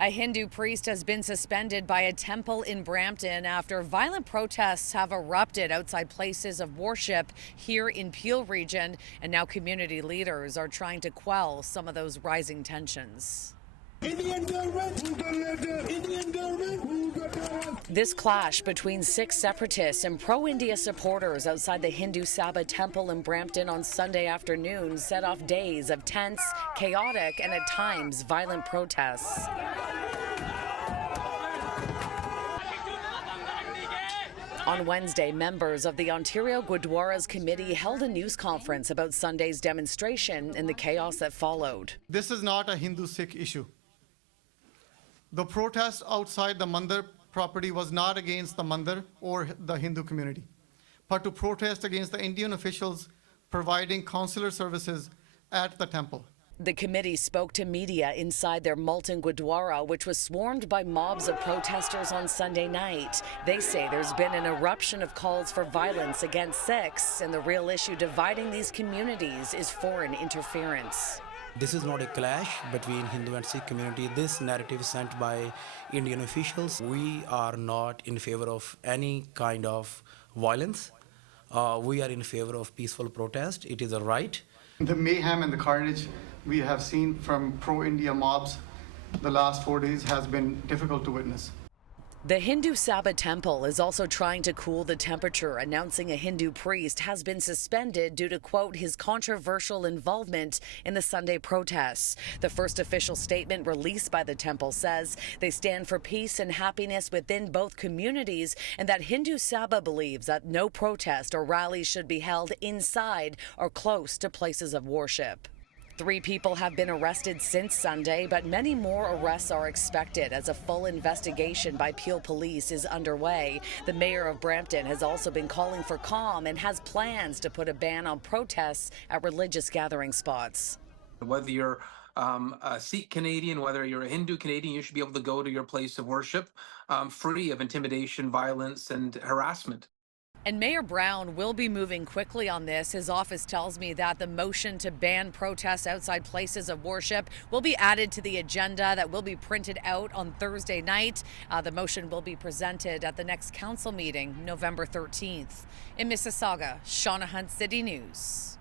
A Hindu priest has been suspended by a temple in Brampton after violent protests have erupted outside places of worship here in Peel region, and now community leaders are trying to quell some of those rising tensions. Indian government, who gonna let them? Indian government, who gonna? This clash between 6 separatists and pro-India supporters outside the Hindu Sabha temple in Brampton on Sunday afternoon set off days of tense, chaotic, and at times violent protests. On Wednesday, members of the Ontario Gurdwaras Committee held a news conference about Sunday's demonstration and the chaos that followed. This is not a Hindu-Sikh issue. The protest outside the Mandir property was not against the Mandir or the Hindu community, but to protest against the Indian officials providing consular services at the temple. The committee spoke to media inside their Malton Gurdwara, which was swarmed by mobs of protesters on Sunday night. They say there's been an eruption of calls for violence against Sikhs, and the real issue dividing these communities is foreign interference. This is not a clash between Hindu and Sikh community. This narrative sent by Indian officials. We are not in favor of any kind of violence. We are in favor of peaceful protest. It is a right. The mayhem and the carnage we have seen from pro-India mobs the last 4 days has been difficult to witness. The Hindu Sabha temple is also trying to cool the temperature, announcing a Hindu priest has been suspended due to, quote, his controversial involvement in the Sunday protests. The first official statement released by the temple says they stand for peace and happiness within both communities, and that Hindu Sabha believes that no protest or rallies should be held inside or close to places of worship. 3 people have been arrested since Sunday, but many more arrests are expected as a full investigation by Peel Police is underway. The mayor of Brampton has also been calling for calm and has plans to put a ban on protests at religious gathering spots. Whether you're a Sikh Canadian, whether you're a Hindu Canadian, you should be able to go to your place of worship free of intimidation, violence, and harassment. And Mayor Brown will be moving quickly on this. His office tells me that the motion to ban protests outside places of worship will be added to the agenda that will be printed out on Thursday night. The motion will be presented at the next council meeting, November 13th. In Mississauga, Shauna Hunt, City News.